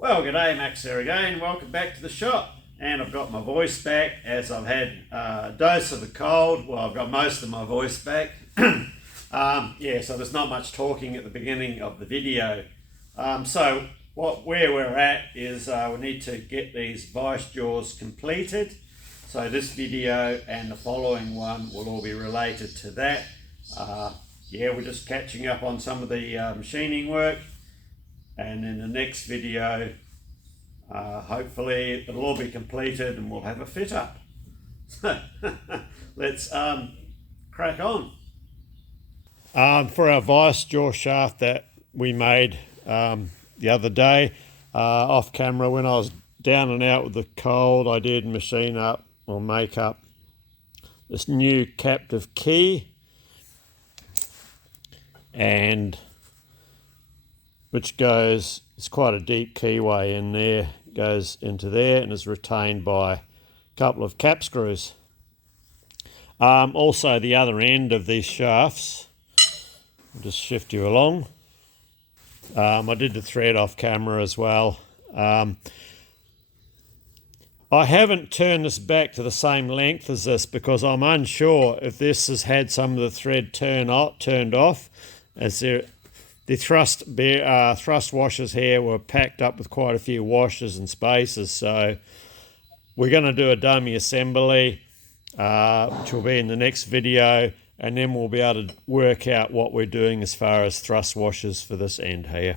Well, g'day, Max here again. Welcome back to the shop. And I've got my voice back as I've had a dose of the cold. Well, I've got most of my voice back. So there's not much talking at the beginning of the video. Where we're at is we need to get these vice jaws completed. So this video and the following one will all be related to that. We're just catching up on some of the machining work. And in the next video, hopefully it'll all be completed and we'll have a fit up. So let's crack on. For our vice jaw shaft that we made the other day, off camera when I was down and out with the cold, I did machine up or make up this new captive key, and which goes, it's quite a deep keyway in there, goes into there and is retained by a couple of cap screws. Also the other end of these shafts, I'll just shift you along. I did the thread off camera as well. I haven't turned this back to the same length as this because I'm unsure if this has had some of the thread turned off, as the thrust washers here were packed up with quite a few washers and spacers. So we're going to do a dummy assembly, which will be in the next video, and then we'll be able to work out what we're doing as far as thrust washers for this end here.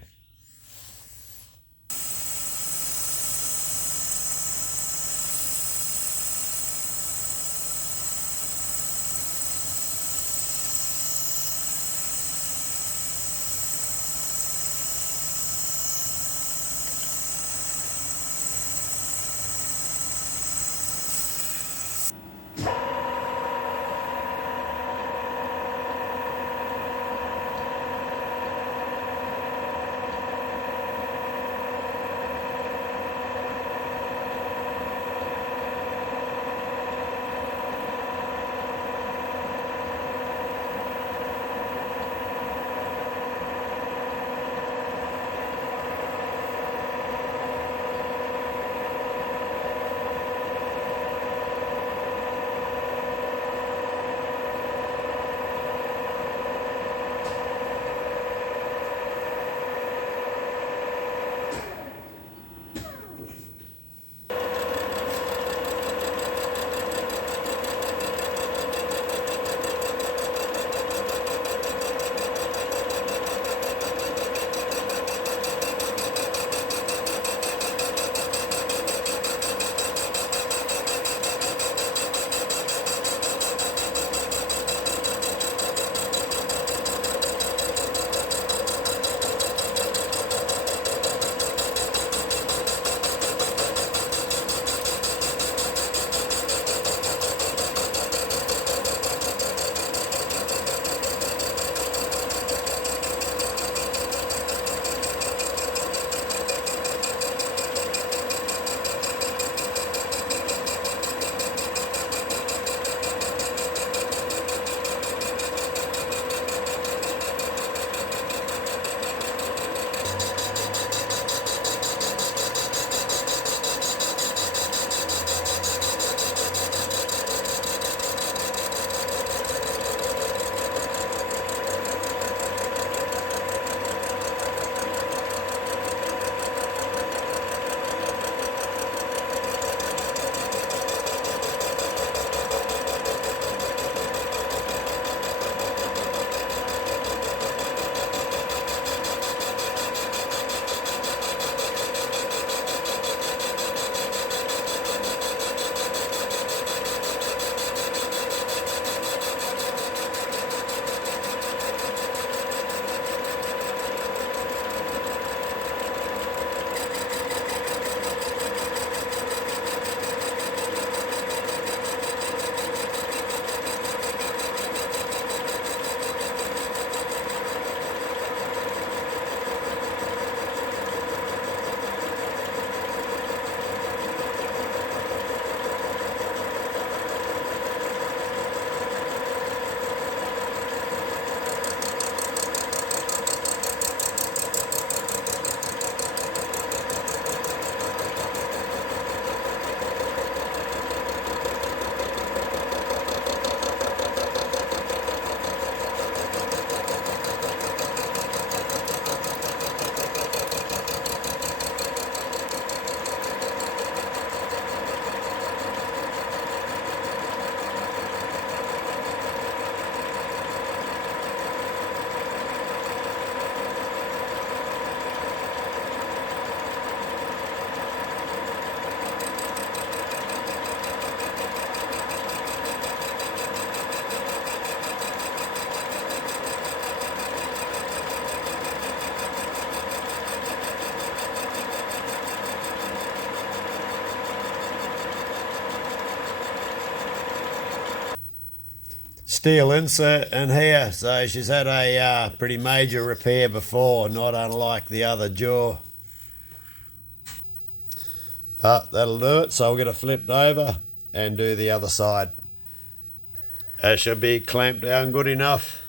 steel insert in here, so she's had a pretty major repair before, not unlike the other jaw. But that'll do it, so I'll get it flipped over and do the other side. That should be clamped down good enough.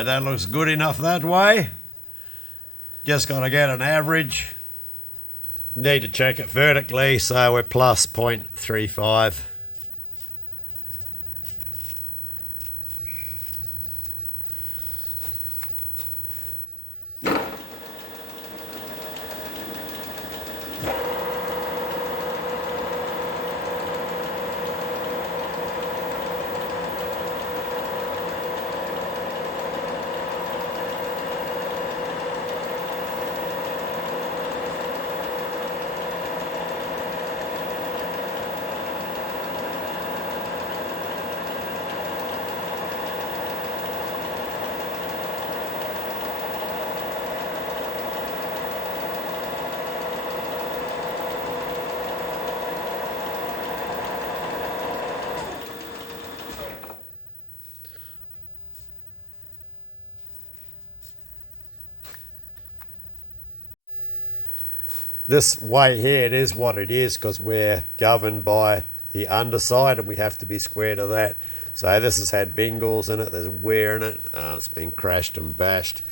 That looks good enough that way. Just got to get an average. Need to check it vertically, so we're plus 0.35. This way here, it is what it is because we're governed by the underside and we have to be square to that. So this has had bingles in it, there's wear in it, it's been crashed and bashed.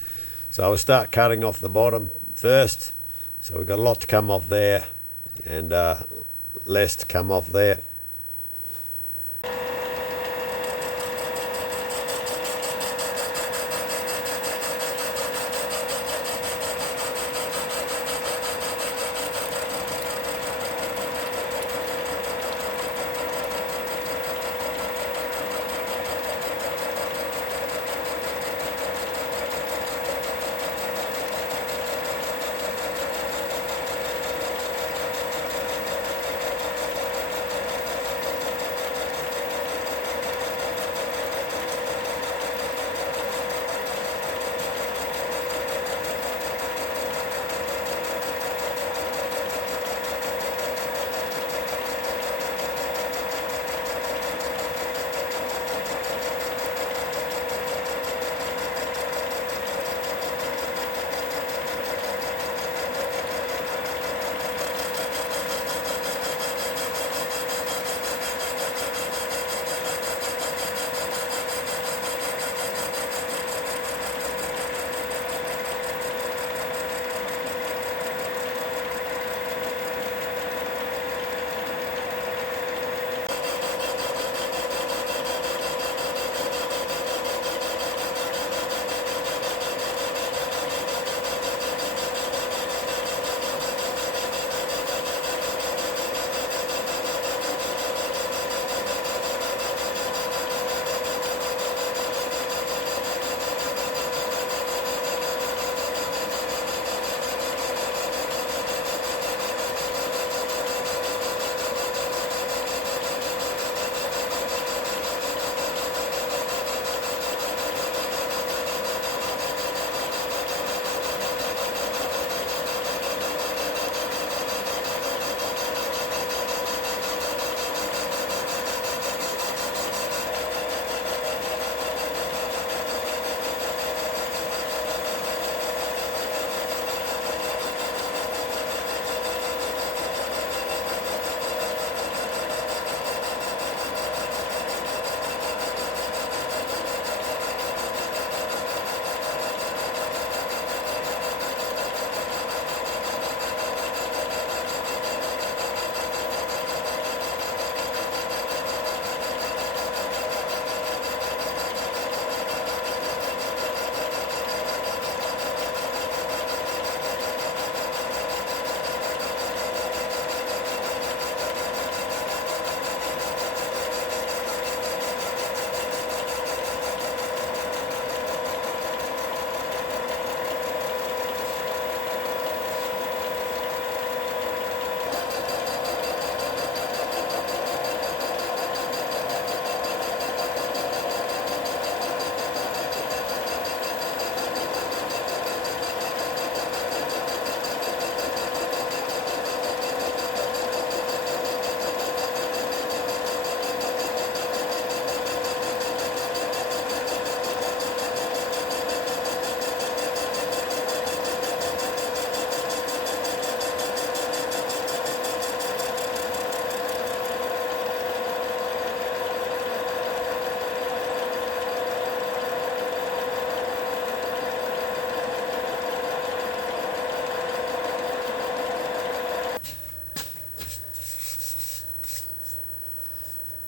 So we'll start cutting off the bottom first. So we've got a lot to come off there and less to come off there.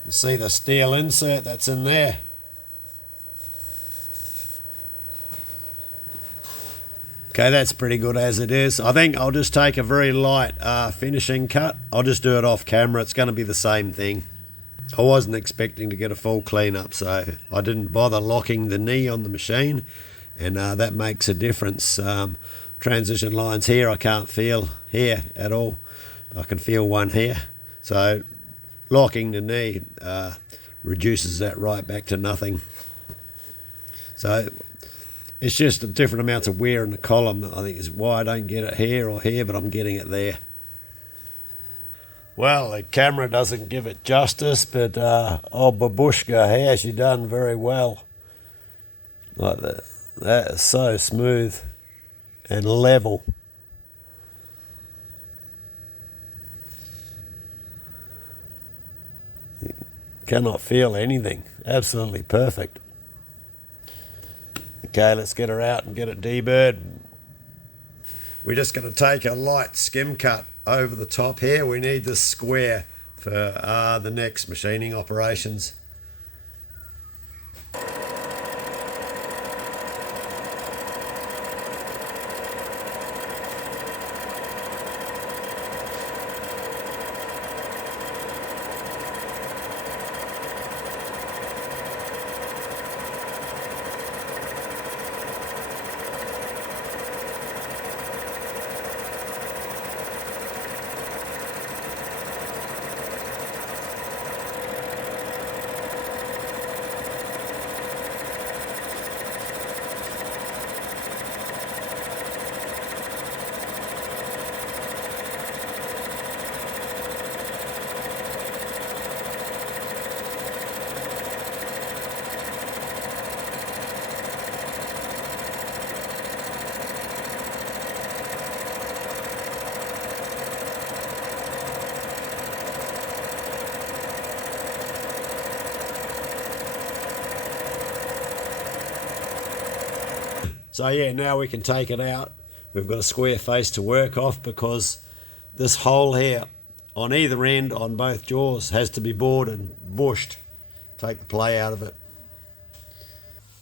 You see the steel insert that's in there. Okay, that's pretty good as it is. I think I'll just take a very light finishing cut. I'll just do it off camera. It's going to be the same thing. I wasn't expecting to get a full cleanup, so I didn't bother locking the knee on the machine, and that makes a difference. Transition lines here I can't feel here at all. I can feel one here. So locking the knee reduces that right back to nothing. So it's just different amounts of wear in the column, I think, is why I don't get it here or here, but I'm getting it there. Well, the camera doesn't give it justice, but old Babushka has she done very well. Like that. That is so smooth and level. You cannot feel anything. Absolutely perfect. Okay, let's get her out and get it deburred. We're just going to take a light skim cut over the top here. We need this square for the next machining operations. So yeah, now we can take it out. We've got a square face to work off because this hole here on either end on both jaws has to be bored and bushed. Take the play out of it.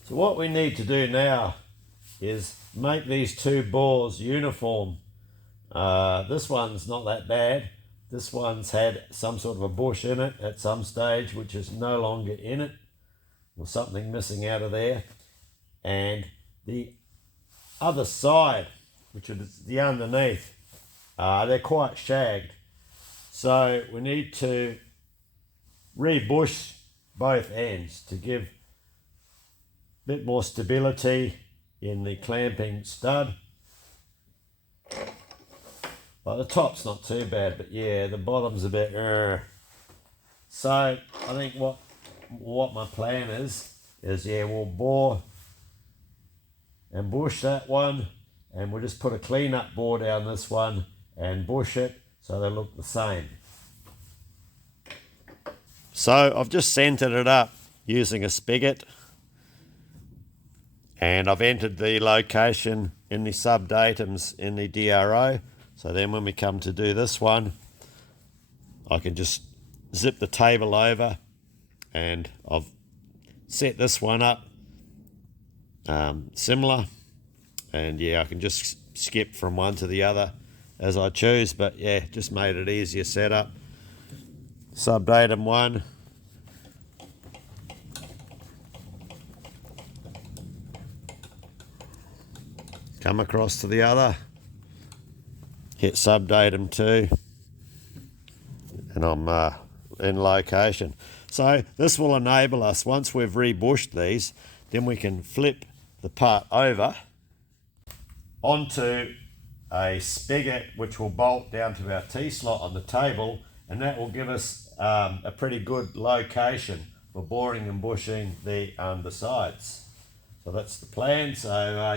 So what we need to do now is make these two bores uniform. This one's not that bad. This one's had some sort of a bush in it at some stage, which is no longer in it, or something missing out of there. And the other side, which is the underneath, they're quite shagged. So we need to re-bush both ends to give a bit more stability in the clamping stud. Well, the top's not too bad, but yeah, the bottom's a bit So I think what my plan is yeah, we'll bore and bush that one, and we'll just put a clean-up bore down this one and bush it so they look the same. So I've just centered it up using a spigot, and I've entered the location in the subdatums in the DRO, so then when we come to do this one, I can just zip the table over, and I've set this one up similar, and yeah, I can just skip from one to the other as I choose, but yeah, just made it easier setup. Subdatum 1, come across to the other, hit subdatum 2, and I'm in location. So this will enable us, once we've rebushed these, then we can flip the part over onto a spigot which will bolt down to our T-slot on the table, and that will give us a pretty good location for boring and bushing the undersides. So that's the plan. So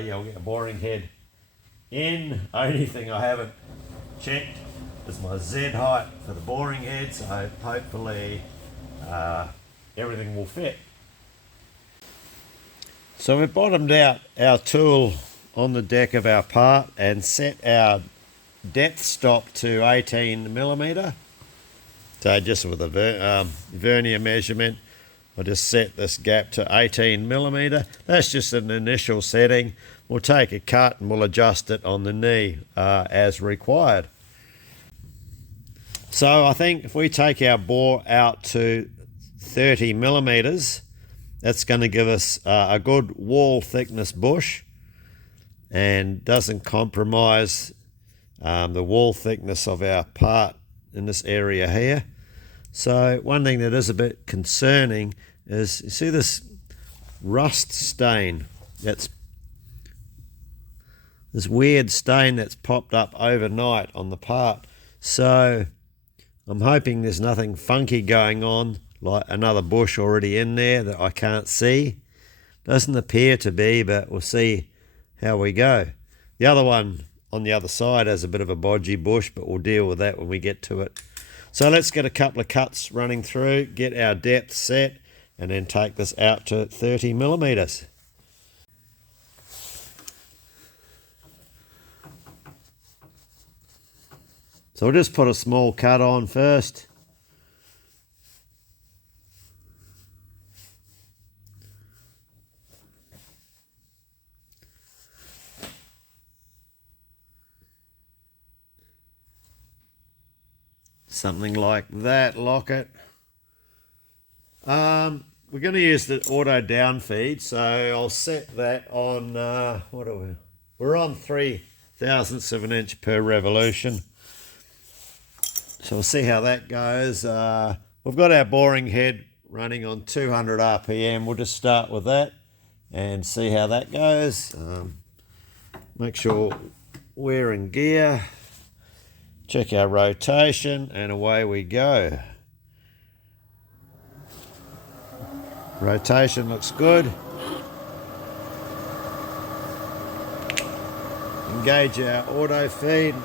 yeah, we'll get a boring head in. Only thing I haven't checked is my Z height for the boring head, so hopefully everything will fit. So we've bottomed out our tool on the deck of our part and set our depth stop to 18mm. So just with a vernier measurement, I'll just set this gap to 18mm. That's just an initial setting. We'll take a cut and we'll adjust it on the knee as required. So I think if we take our bore out to 30mm, that's going to give us a good wall thickness bush and doesn't compromise the wall thickness of our part in this area here. So one thing that is a bit concerning is, you see this rust stain, that's this weird stain that's popped up overnight on the part. So I'm hoping there's nothing funky going on, like another bush already in there that I can't see. Doesn't appear to be, but we'll see how we go. The other one on the other side has a bit of a bodgy bush, but we'll deal with that when we get to it. So let's get a couple of cuts running through, get our depth set, and then take this out to 30mm. So we'll just put a small cut on first. Something like that, lock it. We're going to use the auto down feed, so I'll set that on, what are we? We're on 3/1000ths of an inch per revolution. So we'll see how that goes. We've got our boring head running on 200 RPM. We'll just start with that and see how that goes. Make sure we're in gear. Check our rotation, and away we go. Rotation looks good. Engage our auto feed.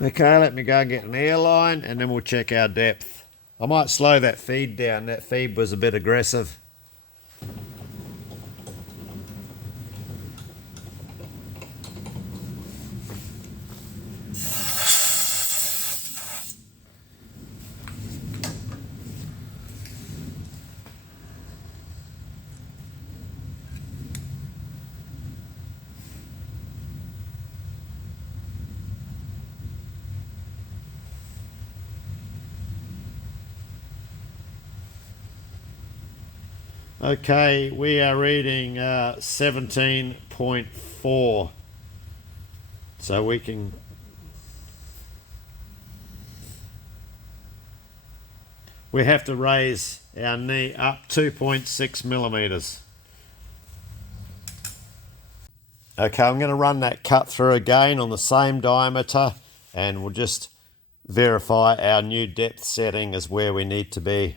Okay, let me go and get an airline and then we'll check our depth. I might slow that feed down. That feed was a bit aggressive. Okay, we are reading 17.4. So we can... We have to raise our knee up 2.6mm. Okay, I'm going to run that cut through again on the same diameter, and we'll just verify our new depth setting is where we need to be.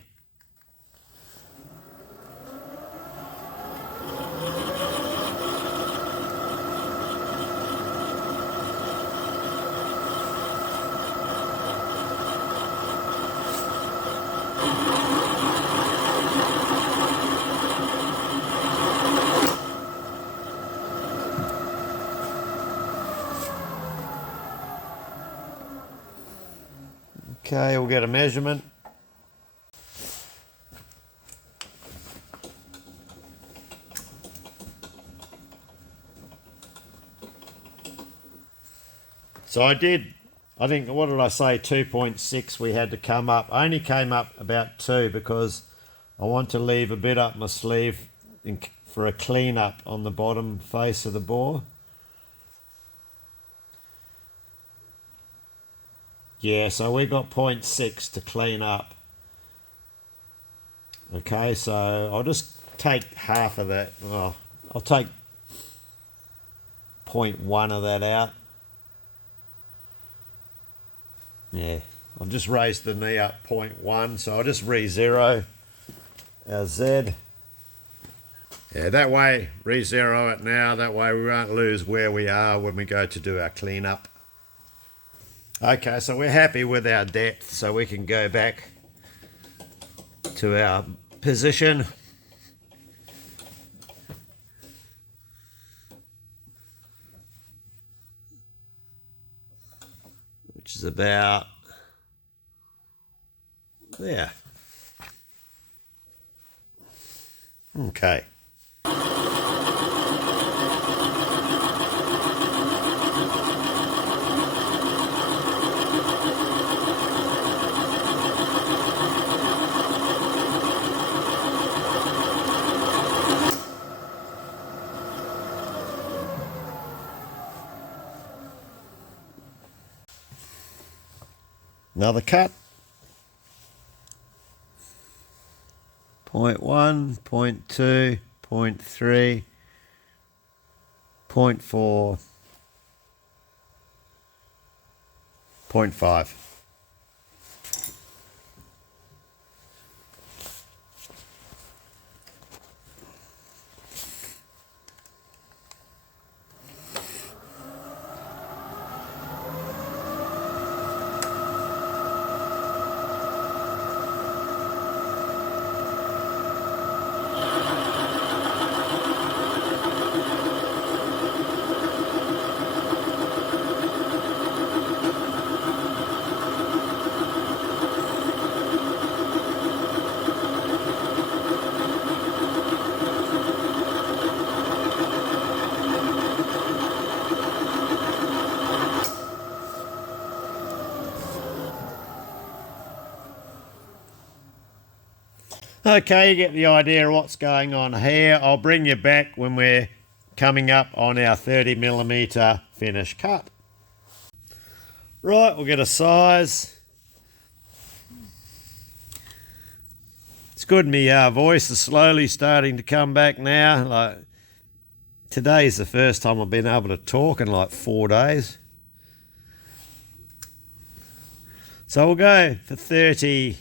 Okay, we'll get a measurement. So I think, what did I say, 2.6 we had to come up. I only came up about 2 because I want to leave a bit up my sleeve for a clean up on the bottom face of the bore. Yeah, so we got 0.6 to clean up. Okay, so I'll just take half of that. Well, I'll take 0.1 of that out. Yeah, I've just raised the knee up 0.1, so I'll just re-zero our Z. Yeah, that way, re-zero it now, that way we won't lose where we are when we go to do our cleanup. Okay, so we're happy with our depth, so we can go back to our position. Which is about there. Okay. Another cut. 0.1, 0.2, 0.3, 0.4, 0.5. Okay, you get the idea of what's going on here. I'll bring you back when we're coming up on our 30mm finish cut. Right, we'll get a size. It's good, my voice is slowly starting to come back now. Like, today's the first time I've been able to talk in like 4 days. So we'll go for 30mm.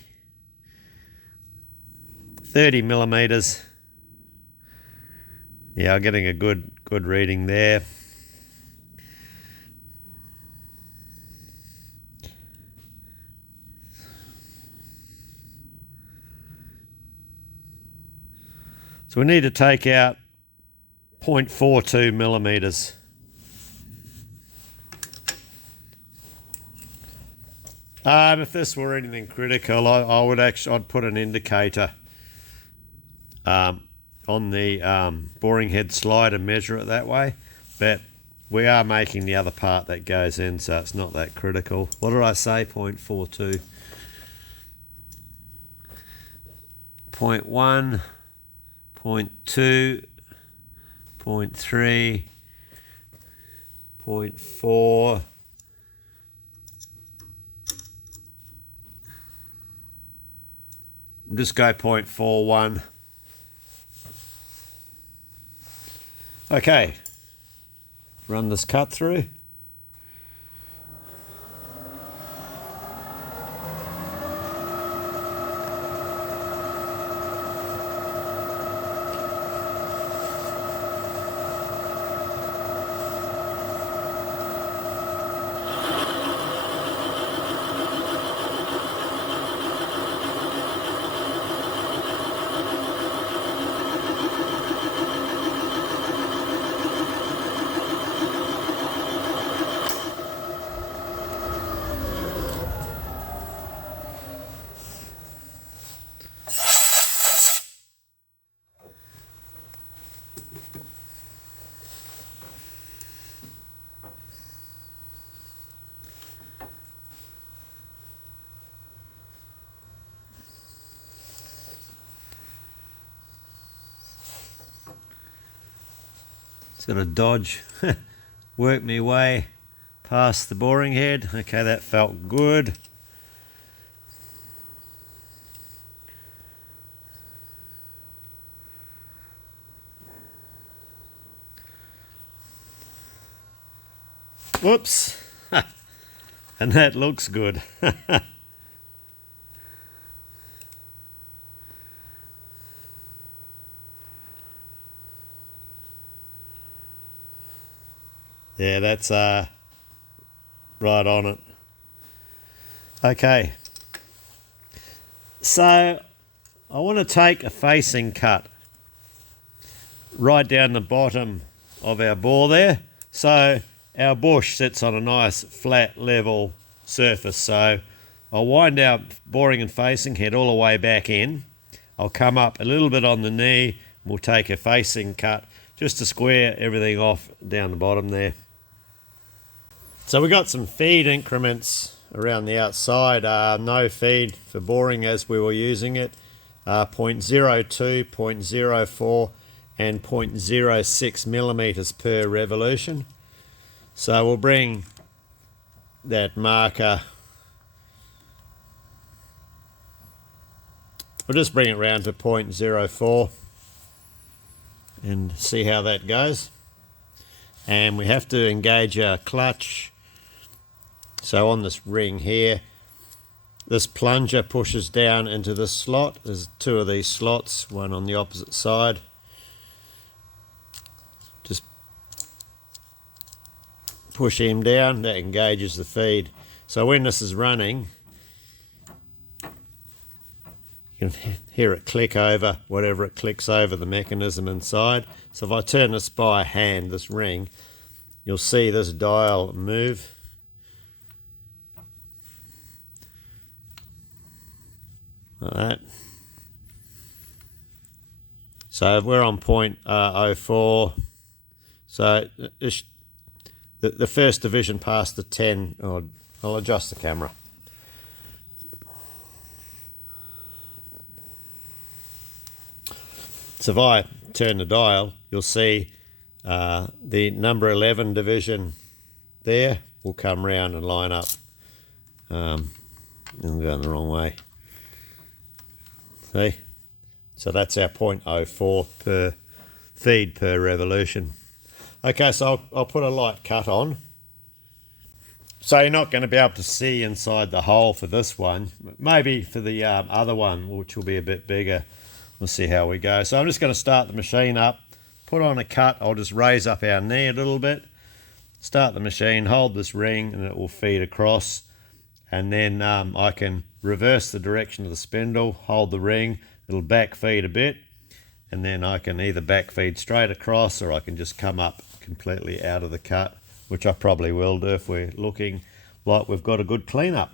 Yeah, I'm getting a good reading there. So we need to take out 0.42mm. If this were anything critical, I'd put an indicator on the boring head slide and measure it that way, but we are making the other part that goes in, so it's not that critical. What did I say? 0.42. 0.1, 0.2, 0.3, 0.4, just go 0.41. Okay, run this cut through. Just got to dodge, work my way past the boring head. Okay, that felt good. Whoops. And that looks good. Yeah, that's right on it. Okay. So I want to take a facing cut right down the bottom of our bore there. So our bush sits on a nice flat level surface. So I'll wind our boring and facing head all the way back in. I'll come up a little bit on the knee. We'll take a facing cut just to square everything off down the bottom there. So we got some feed increments around the outside. No feed for boring as we were using it. 0.02, 0.04 and 0.06 millimeters per revolution. So we'll bring that marker, we'll just bring it round to 0.04 and see how that goes. And we have to engage our clutch. So on this ring here, this plunger pushes down into this slot. There's two of these slots, one on the opposite side. Just push him down, that engages the feed. So when this is running, you can hear it click over whatever it clicks over the mechanism inside. So if I turn this by hand, this ring, you'll see this dial move. Like that. So we're on 0.04. So the first division past the 10. Oh, I'll adjust the camera. So if I turn the dial, you'll see the number 11 division there will come round and line up. I'm going the wrong way. See? So that's our 0.04 per feed per revolution. Okay, so I'll put a light cut on. So you're not going to be able to see inside the hole for this one. Maybe for the other one, which will be a bit bigger. We'll see how we go. So I'm just going to start the machine up, put on a cut. I'll just raise up our knee a little bit, start the machine, hold this ring, and it will feed across. And then I can reverse the direction of the spindle, hold the ring, it'll back feed a bit, and then I can either back feed straight across or I can just come up completely out of the cut, which I probably will do if we're looking like we've got a good cleanup.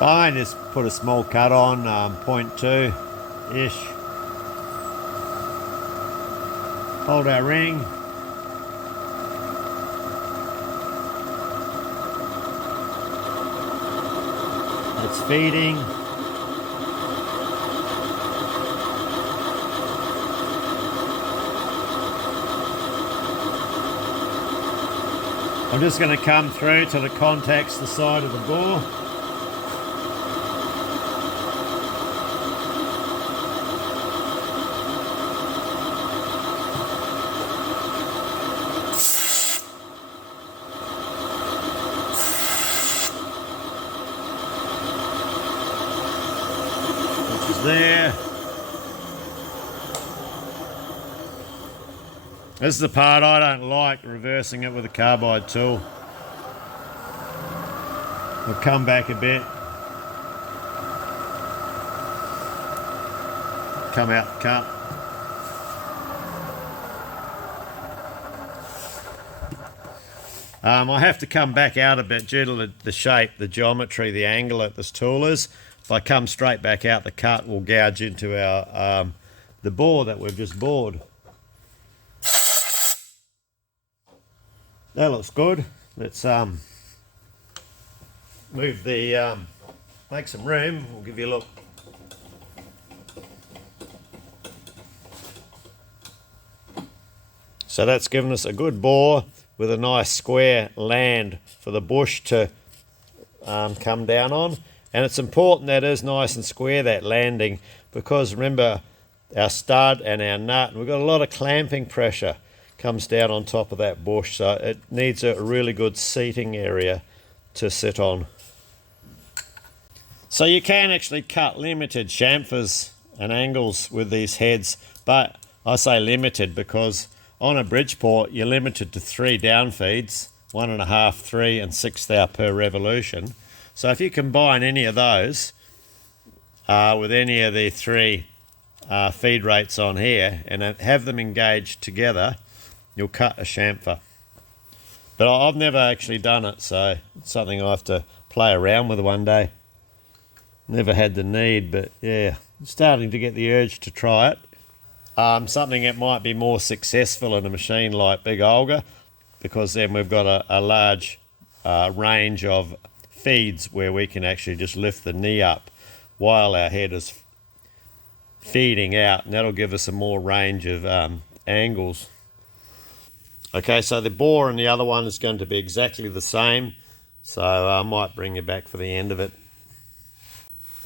Fine, just put a small cut on, 0.2-ish. Hold our ring. It's feeding. I'm just going to come through till it contacts the side of the bore. There. This is the part I don't like, reversing it with a carbide tool. I'll come back a bit. Come out the cut. I have to come back out a bit due to the shape, the geometry, the angle that this tool is. If I come straight back out, the cut will gouge into our the bore that we've just bored. That looks good. Let's move the make some room. We'll give you a look So that's given us a good bore with a nice square land for the bush to come down on. And it's important that it is nice and square, that landing, because remember our stud and our nut, and we've got a lot of clamping pressure comes down on top of that bush, so it needs a really good seating area to sit on. So you can actually cut limited chamfers and angles with these heads, but I say limited because on a Bridgeport you're limited to 3 down feeds, 1.5, 3 and 6 thou per revolution. So if you combine any of those with any of the 3 feed rates on here and have them engaged together, you'll cut a chamfer. But I've never actually done it, so it's something I have to play around with one day. Never had the need, but yeah, I'm starting to get the urge to try it. Something that might be more successful in a machine like Big Olga, because then we've got a large range of feeds where we can actually just lift the knee up while our head is feeding out, and that'll give us a more range of angles. Okay, so the bore and the other one is going to be exactly the same, so I might bring you back for the end of it.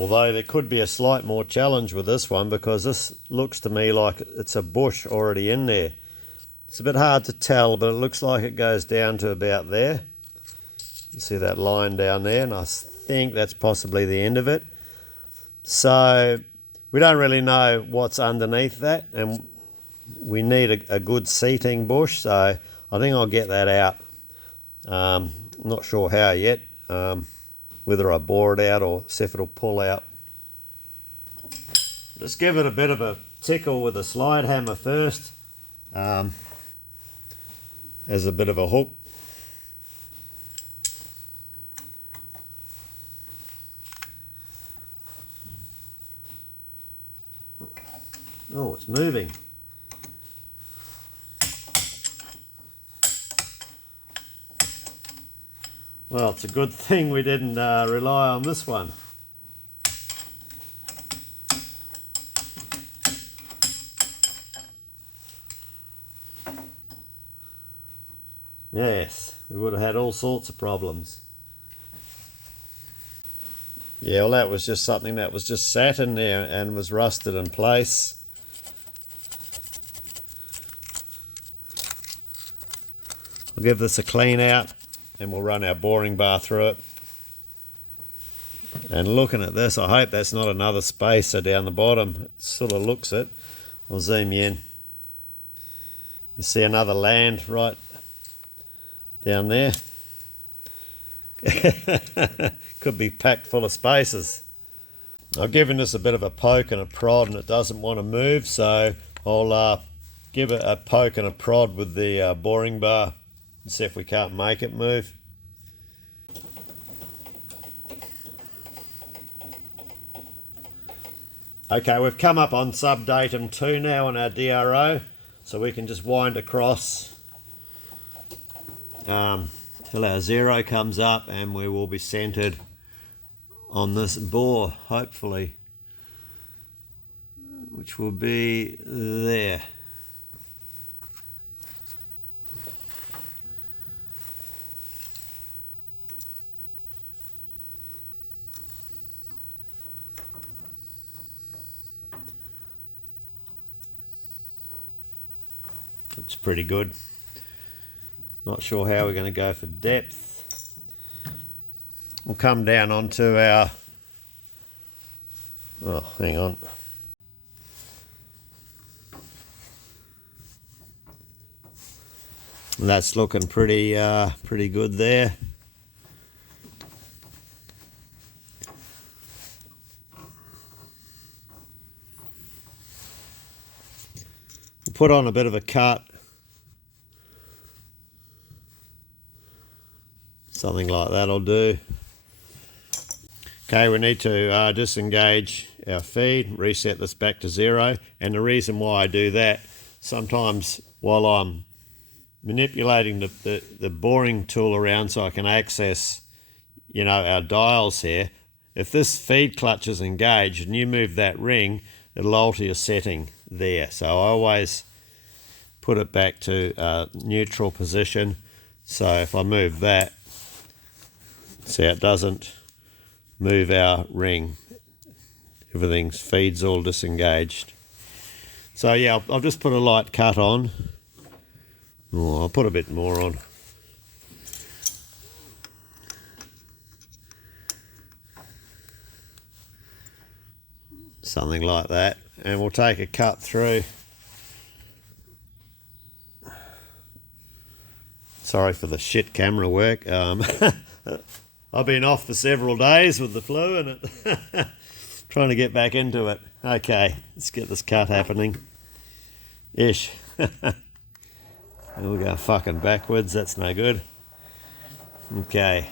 Although there could be a slight more challenge with this one, because this looks to me like it's a bush already in there. It's a bit hard to tell, but it looks like it goes down to about there. You see that line down there, and I think that's possibly the end of it. So we don't really know what's underneath that, and we need a good seating bush, so I think I'll get that out. Not sure how yet, whether I bore it out or see if it'll pull out. Just give it a bit of a tickle with a slide hammer first, as a bit of a hook. Oh, it's moving. Well, it's a good thing we didn't rely on this one. Yes, we would have had all sorts of problems. Yeah, well, that was just something that was just sat in there and was rusted in place. I'll give this a clean out and we'll run our boring bar through it. And looking at this, I hope that's not another spacer down the bottom. It sort of looks it. I'll zoom you in. You see another land right down there. Could be packed full of spacers. I've given this a bit of a poke and a prod and it doesn't want to move, so I'll give it a poke and a prod with the boring bar and see if we can't make it move. Okay, we've come up on subdatum 2 now on our DRO, so we can just wind across till our 0 comes up and we will be centered on this bore, hopefully, which will be there. Looks pretty good. Not sure how we're going to go for depth. We'll come down onto our... Oh, hang on. That's looking pretty good there. We'll put on a bit of a cut. Something like that'll do. Okay, we need to disengage our feed, reset this back to 0. And the reason why I do that, sometimes while I'm manipulating the boring tool around so I can access, you know, our dials here, if this feed clutch is engaged and you move that ring, it'll alter your setting there. So I always put it back to neutral position. So if I move that, see, it doesn't move our ring. Everything's feed's all disengaged. So yeah, I'll just put a light cut on. Oh, I'll put a bit more on. Something like that. And we'll take a cut through. Sorry for the shit camera work. I've been off for several days with the flu and it trying to get back into it. Okay, let's get this cut happening. Ish. We'll go fucking backwards, that's no good. Okay.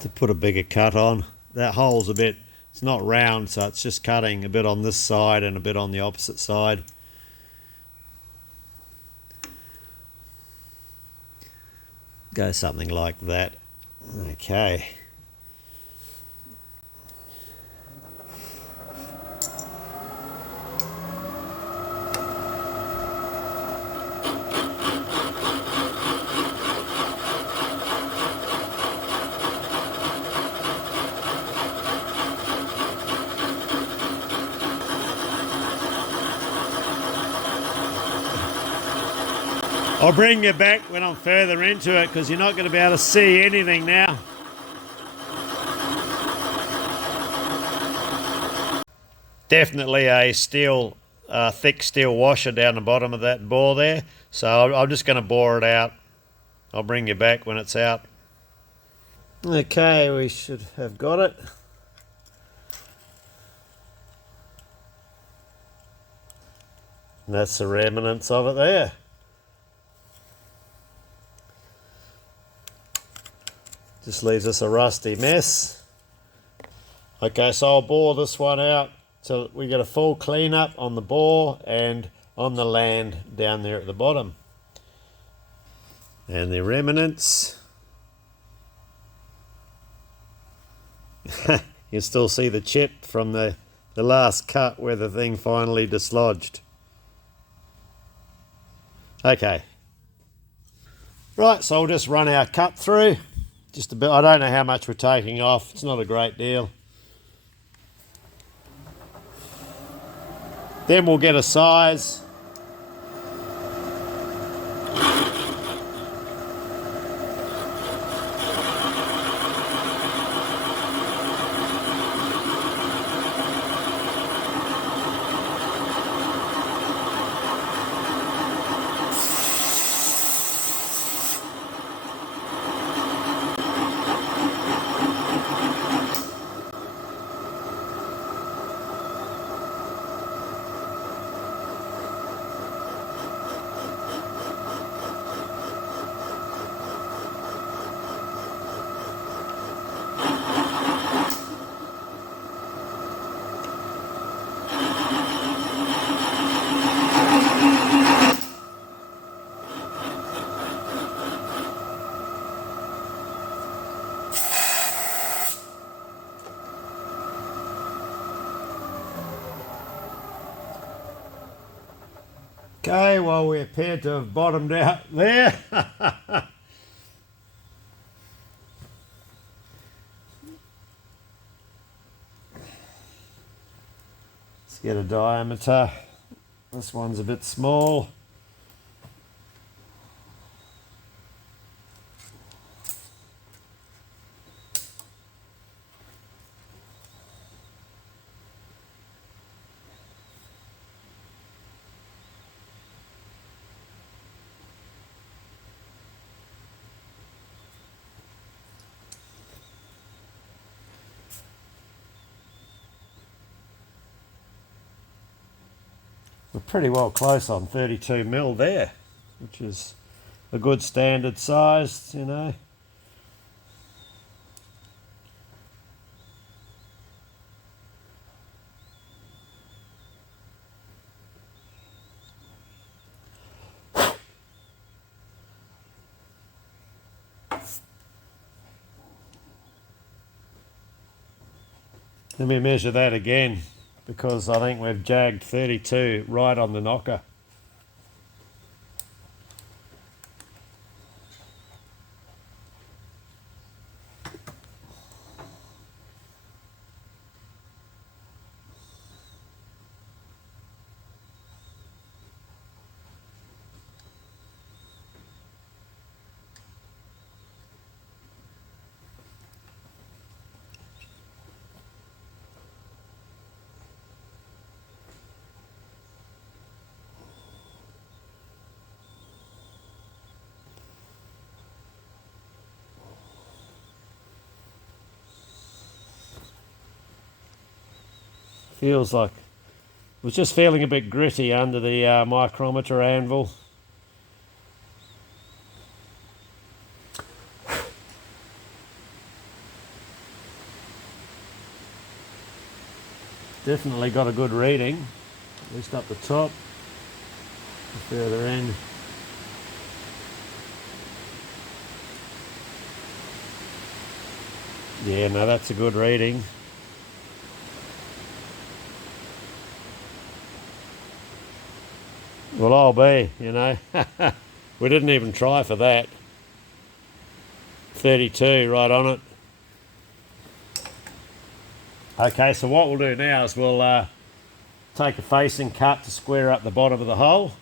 To put a bigger cut on. That hole's a bit, it's not round, so it's just cutting a bit on this side and a bit on the opposite side. Go something like that. Okay. I'll bring you back when I'm further into it because you're not going to be able to see anything now. Definitely a steel, thick steel washer down the bottom of that bore there. So I'm just going to bore it out. I'll bring you back when it's out. Okay, we should have got it. And that's the remnants of it there. Just leaves us a rusty mess. Okay, so I'll bore this one out so we get a full cleanup on the bore and on the land down there at the bottom. And the remnants. You still see the chip from the last cut where the thing finally dislodged. Okay. Right, so I'll just run our cut through. Just a bit. I don't know how much we're taking off. It's not a great deal. Then we'll get a size. Okay, well, we appear to have bottomed out there. Let's get a diameter. This one's a bit small. we're pretty well close on 32 mil there, which is a good standard size, you know. Let me measure that again, because I think we've jagged 32 right on the knocker. Feels like, was just feeling a bit gritty under the micrometer anvil. Definitely got a good reading, at least up the top. The further end. Yeah, no, that's a good reading. Well, I'll be, you know. We didn't even try for that. 32 right on it. Okay, so what we'll do now is we'll take a facing cut to square up the bottom of the hole.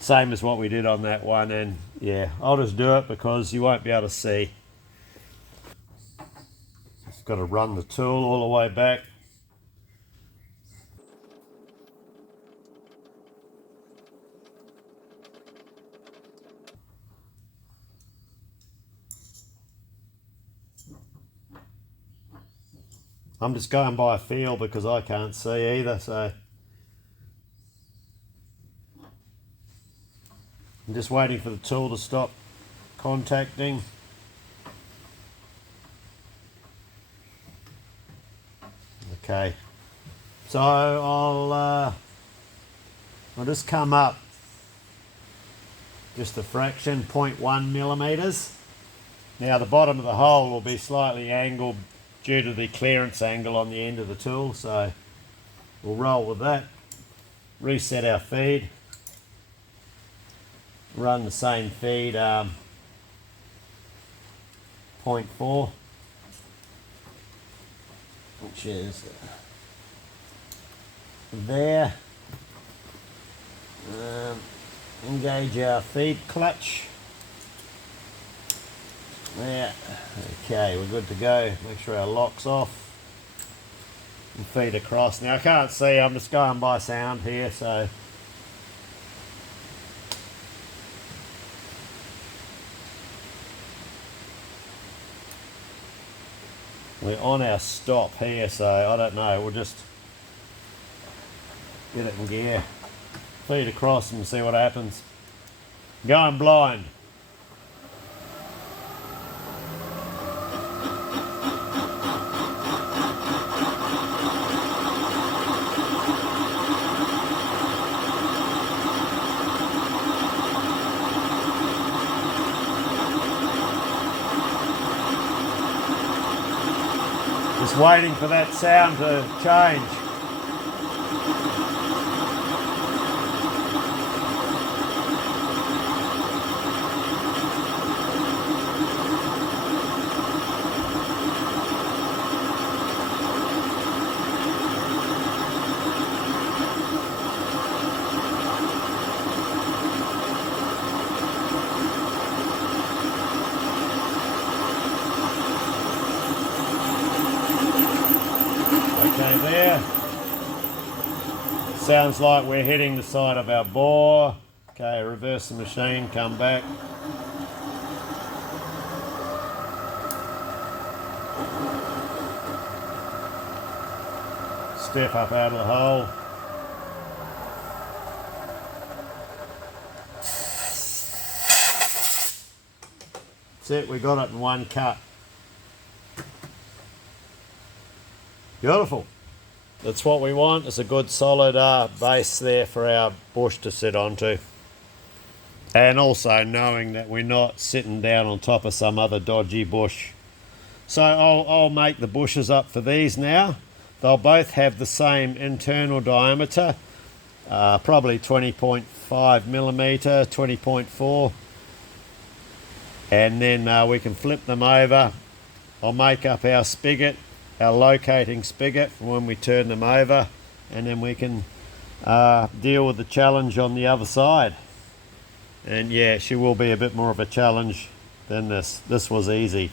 Same as what we did on that one, and yeah, I'll just do it because you won't be able to see. Just got to run the tool all the way back. I'm just going by feel because I can't see either, so I'm just waiting for the tool to stop contacting. Okay, so I'll just come up just a fraction, 0.1 millimeters. Now the bottom of the hole will be slightly angled due to the clearance angle on the end of the tool, so we'll roll with that. Reset our feed. Run the same feed, 0.4, which is there. Engage our feed clutch. There. Okay, we're good to go. Make sure our lock's off. And feed across. Now I can't see, I'm just going by sound here, so we're on our stop here, so I don't know, we'll just get it in gear. Feed across and see what happens. Going blind. Just waiting for that sound to change. Okay, there. Sounds like we're hitting the side of our bore. Okay, reverse the machine, come back. Step up out of the hole. That's it, we got it in one cut. Beautiful. That's what we want, is a good solid base there for our bush to sit onto. And also knowing that we're not sitting down on top of some other dodgy bush. So I'll make the bushes up for these now. They'll both have the same internal diameter, probably 20.5 millimeter, 20.4. And then we can flip them over. I'll make up our spigot, our locating spigot for when we turn them over, and then we can deal with the challenge on the other side. And yeah, she will be a bit more of a challenge than this. This was easy.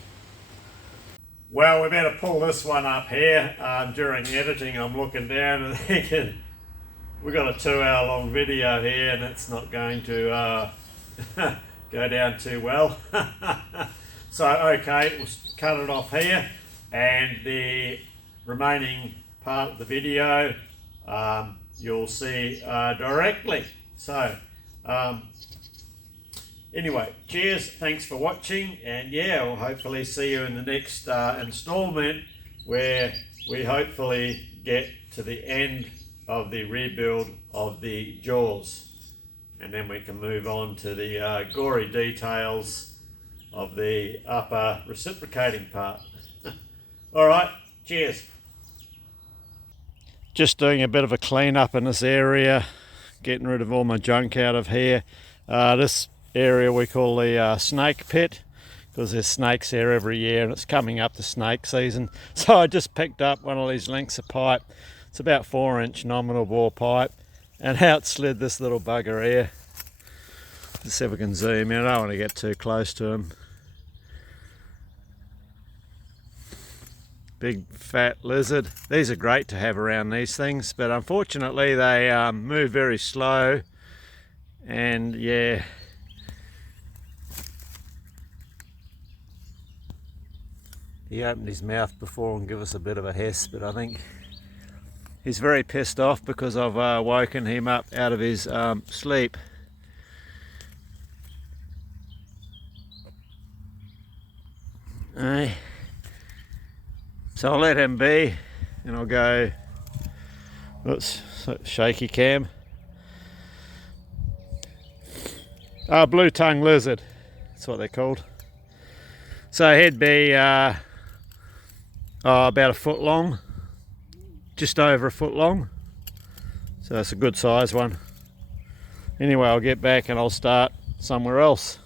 Well, we better pull this one up here. During editing, I'm looking down and thinking, we've got a 2-hour long video here and it's not going to go down too well. So, okay, we'll cut it off here, and the remaining part of the video you'll see directly. So, anyway, cheers, thanks for watching, and yeah, we'll hopefully see you in the next installment, where we hopefully get to the end of the rebuild of the jaws, and then we can move on to the gory details of the upper reciprocating part. Alright, cheers. Just doing a bit of a clean up in this area, getting rid of all my junk out of here. This area we call the snake pit, because there's snakes here every year and it's coming up to snake season. So I just picked up one of these lengths of pipe. It's about 4-inch nominal bore pipe, and out slid this little bugger here. Let's see if we can zoom in. I don't want to get too close to him. Big fat lizard. These are great to have around these things, but unfortunately they move very slow, and yeah, he opened his mouth before and gave us a bit of a hiss, but I think he's very pissed off because I've woken him up out of his sleep. So I'll let him be, and I'll go, oops, shaky cam. Blue tongue lizard, that's what they're called. So he'd be about a foot long, just over a foot long. So that's a good size one. Anyway, I'll get back and I'll start somewhere else.